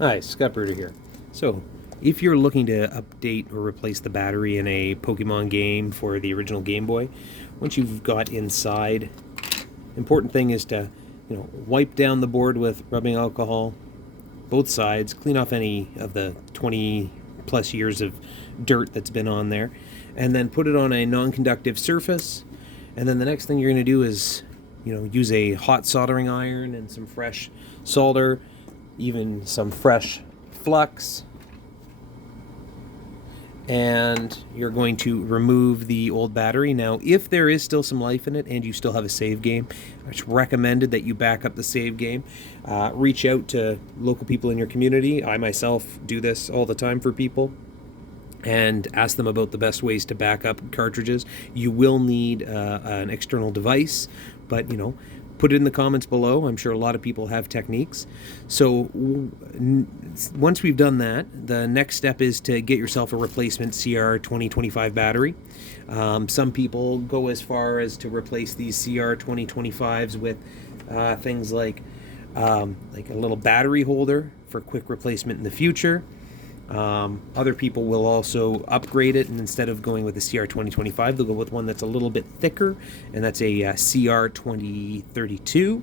Hi, Scott Bruder here. So, if you're looking to update or replace the battery in a Pokemon game for the original Game Boy, once you've got inside, important thing is to, wipe down the board with rubbing alcohol, both sides, clean off any of the 20 plus years of dirt that's been on there, and then put it on a non-conductive surface. And then the next thing you're going to do is, use a hot soldering iron and some fresh solder, even some fresh flux, and you're going to remove the old battery. Now, if there is still some life in it and you still have a save game, it's recommended that you back up the save game. Reach out to local people in your community. I myself do this all the time for people and ask them about the best ways to back up cartridges. You will need an external device, but put it in the comments below. I'm sure a lot of people have techniques. So once we've done that, the next step is to get yourself a replacement CR 2025 battery. Some people go as far as to replace these CR 2025s with things like a little battery holder for quick replacement in the future. Other people will also upgrade it, and instead of going with the CR 2025, they'll go with one that's a little bit thicker, and that's a CR 2032.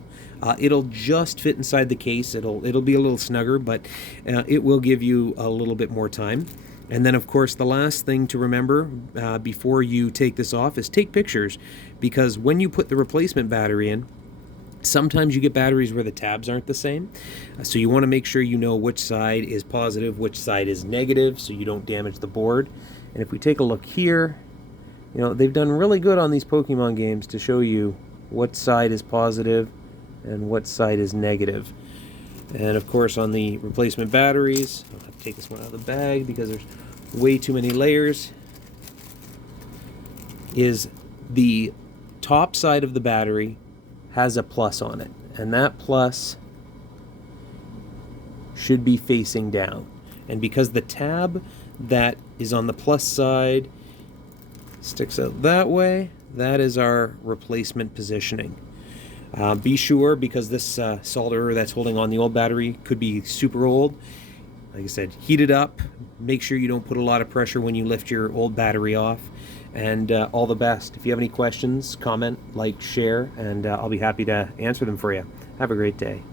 It'll just fit inside the case. It'll be a little snugger, but it will give you a little bit more time. And then, of course, the last thing to remember before you take this off is take pictures, because when you put the replacement battery in, sometimes you get batteries where the tabs aren't the same. So you want to make sure you know which side is positive, which side is negative, so you don't damage the board. And if we take a look here, they've done really good on these Pokemon games to show you what side is positive and what side is negative. And of course, on the replacement batteries, I'll have to take this one out of the bag because there's way too many layers, is the top side of the battery has a plus on it, and that plus should be facing down. And because the tab that is on the plus side sticks out that way, that is our replacement positioning. Be sure, because this solder that's holding on the old battery could be super old. Like I said, heat it up. Make sure you don't put a lot of pressure when you lift your old battery off. And all the best. If you have any questions, comment, like, share, and I'll be happy to answer them for you. Have a great day.